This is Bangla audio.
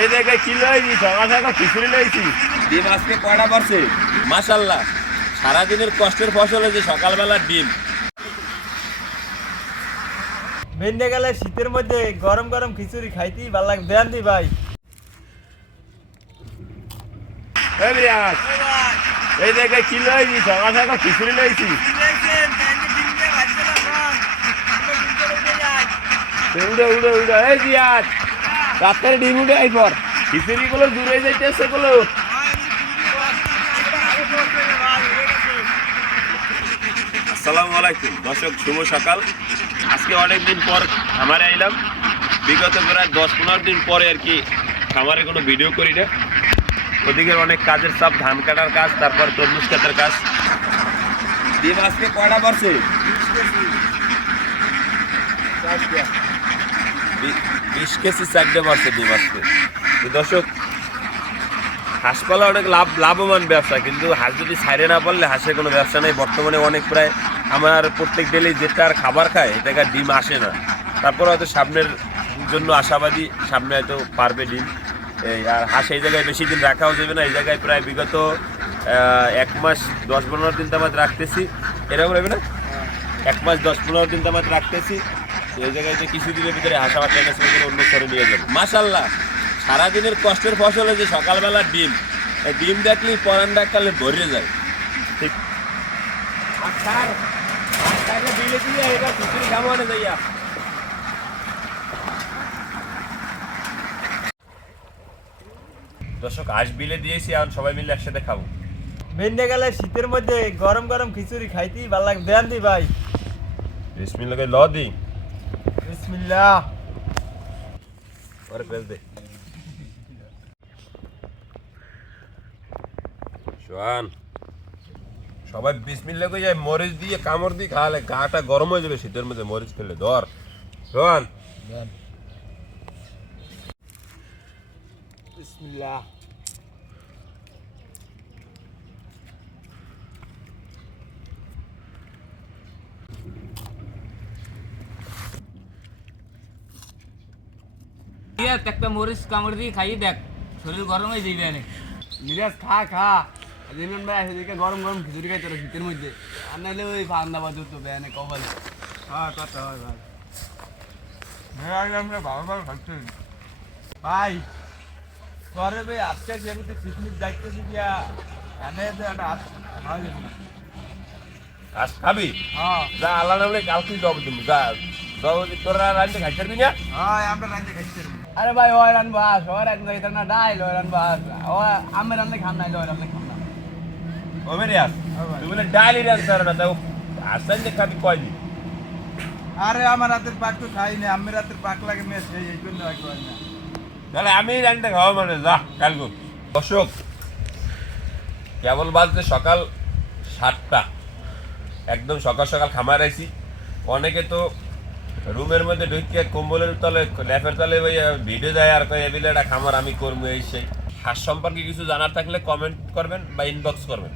এই জায়গায় কি লইছি সকাল সকাল খিচুড়ি লইছি। ডিম আজকে কয়টা মাশাল্লাহ সারাদিনের কষ্টের ফসল হয়েছে সকালবেলা ডিম। বেন্ডে গেলে শীতের মধ্যে গরম গরম খিচুড়ি খাইতে ভালো লাগে দেন দি ভাই। এই জায়গায় কি লইছি সকাল সকাল খিচুড়ি লইছি। উড়ে উড়ে উড়ে। এই বিরাট। রাতের ডিম উঠে আই পর। খিচুড়ি গুলো দূরে যাইতেছে গুলো আসসালামু আলাইকুম, দর্শক, শুভ সকাল। আজকে অনেক দিন পর খামারে আইলাম। বিগত প্রায় দশ পনেরো দিন পরে আর কি খামারে কোনো ভিডিও করি না। ওদিকে অনেক কাজের চাপ, ধান কাটার কাজ, তারপর তরমুজ কাটার কাজ। ডিম আজকে কয়টা পড়ছে? বি- বিশ কেজি চারটে পড়ছে ডিম আজকে দর্শক, হাঁস অনেক লাভ লাভবান ব্যবসা, কিন্তু হাঁস যদি ছাইরে না পারলে হাঁসের কোনো ব্যবসা নেই। বর্তমানে অনেক প্রায় আমার প্রত্যেক ডেলি যেটা আর খাবার খায় এটাকে ডিম আসে না। তারপর হয়তো সামনের জন্য আশাবাদী, সামনে হয়তো পারবে ডিম। এই, আর হাঁস এই জায়গায় বেশি দিন রাখাও যাবে না। এই জায়গায় প্রায় বিগত এক মাস দশ পনেরো দিন তামাদ রাখতেছি। এরকম রবে না? এক মাস দশ পনেরো দিন তামাদ রাখতেছি। এই জায়গায় যে কিছু দিনের ভিতরে হাঁস আবার টেনে অন্য করে নিয়ে যাবে। মাসাল্লাহ সারাদিনের কষ্টের ফসল হয়েছে সকালবেলা ডিম। এই ডিম দেখলেই পরান ডাকালে ভরে যায়। ঠিক। বিলে দিয়ে এবার খিচুড়ি খাব না যাইয়া। দর্শক আজ বিলে দিয়েছি এখন সবাই মিলে একসাথে খাব। বেন্ডে গেলে শীতের মধ্যে গরম গরম খিচুড়ি খাইতে ভালো লাগে দেন দি ভাই। বিসমিল্লাহ ল দি। বিসমিল্লাহ ওরে পেজ দে শোয়ান সবাই বিসমিল্লা করে যায় মরিচ দিয়ে কামড় দিয়ে খাওয়ালে গাটা গরম হয়ে যাবে শীতের মধ্যে মরিচ খেলে ধর। শোয়ান। বিসমিল্লাহ। দিয়ে একটা মরিচ কামড় দিয়ে খাইয়ে দেখ শরীর গরম হয়ে যাবে অনেক মিরাজ খা খা। রিমন ভাই আসে দেখে গরম গরম খিচুড়ি খাইতে হবে শীতের মধ্যে। আর নাহলে ওই ফান্দা বাজু তো বেয়ানে কপাল। হ্যাঁ কথা হয় ভাই। ভালো ভালো খাচ্ছি ভাই পরে ভাই আজকে যেহেতু পিকনিক যাইতেছি গিয়া এনে তো একটা হাত ভালো গেছে না। আজ খাবি? হ্যাঁ। যা আল্লাহ নামলে কালকে জব তুমি যা জব তোরা রান্না খাই পারবি না? হ্যাঁ আমরা রান্না খাইছি আরে ভাই ওই রান বাস ওই রান খাইতে না ডাইল ওই রান বাস ও আমি রান্না খাম না ওই রান্না খাম না ও মেরে আস তুই বলে ডালি রান্না না তাও আসান যে খাবি আরে আমার রাতের পাক তো খাই না আমি রাতের পাক লাগে মেয়ে সেই এই জন্য কই না। তাহলে আমি রান্না খাওয়া মানে যা কালকে অশোক কেবল বাজতে সকাল সাতটা। একদম সকাল সকাল খামার আইছি। অনেকে তো রুমের মধ্যে ঢুকিয়ে কম্বলের তলে, ল্যাপের তলে ওই ভিডিও দেয় আর কয় এবিলে একটা খামার, আমি করব এই সেই। হাঁস সম্পর্কে কিছু জানার থাকলে কমেন্ট করবেন বা ইনবক্স করবেন।